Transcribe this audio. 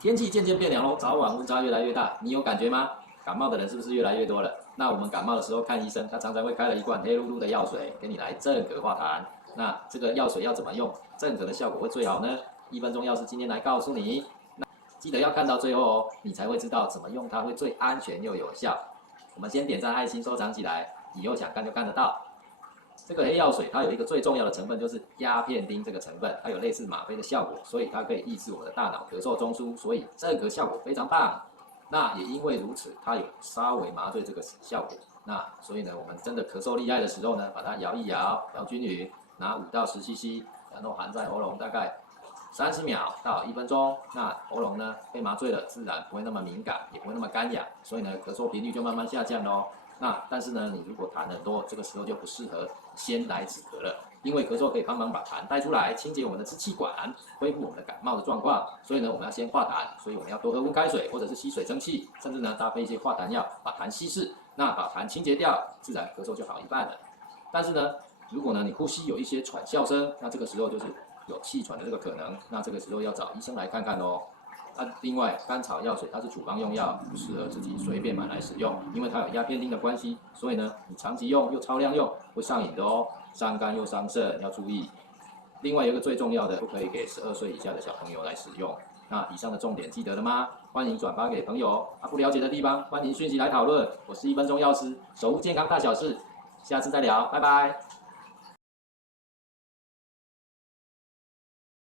天气渐渐变凉喽，早晚温差越来越大，你有感觉吗？感冒的人是不是越来越多了？那我们感冒的时候看医生，他常常会开了一罐黑噜噜的药水给你来镇咳化痰。那这个药水要怎么用，镇咳的效果会最好呢？1分钟药师今天来告诉你，那记得要看到最后哦，你才会知道怎么用它会最安全又有效。我们先点赞爱心收藏起来，以后想看就看得到。这个黑药水它有一个最重要的成分，就是鸦片丁这个成分，它有类似吗啡的效果，所以它可以抑制我们的大脑咳嗽中枢，所以镇咳效果非常棒。那也因为如此，它有稍微麻醉这个效果。那所以呢，我们真的咳嗽厉害的时候呢，把它摇一摇，摇均匀，拿5到10cc，然后含在喉咙大概30秒到1分钟。那喉咙呢被麻醉了，自然不会那么敏感，也不会那么干痒，所以呢，咳嗽频率就慢慢下降咯。那但是呢，你如果痰很多，这个时候就不适合先来止咳了，因为咳嗽可以帮忙把痰带出来，清洁我们的支气管，恢复我们的感冒的状况。所以呢，我们要先化痰，所以我们要多喝温开水，或者是吸水蒸气，甚至呢搭配一些化痰药，把痰稀释。那把痰清洁掉，自然咳嗽就好一半了。但是呢，如果呢你呼吸有一些喘笑声，那这个时候就是有气喘的这个可能，那这个时候要找医生来看看哦。另外，甘草药水它是处方用药，不适合自己随便买来使用，因为它有鸦片丁的关系，所以呢，你长期用又超量用会上瘾的哦，伤肝又伤肾，要注意。另外一个最重要的，不可以给12岁以下的小朋友来使用。那以上的重点记得了吗？欢迎转发给朋友，不了解的地方欢迎讯息来讨论。我是1分钟药师，守护健康大小事，下次再聊，拜拜。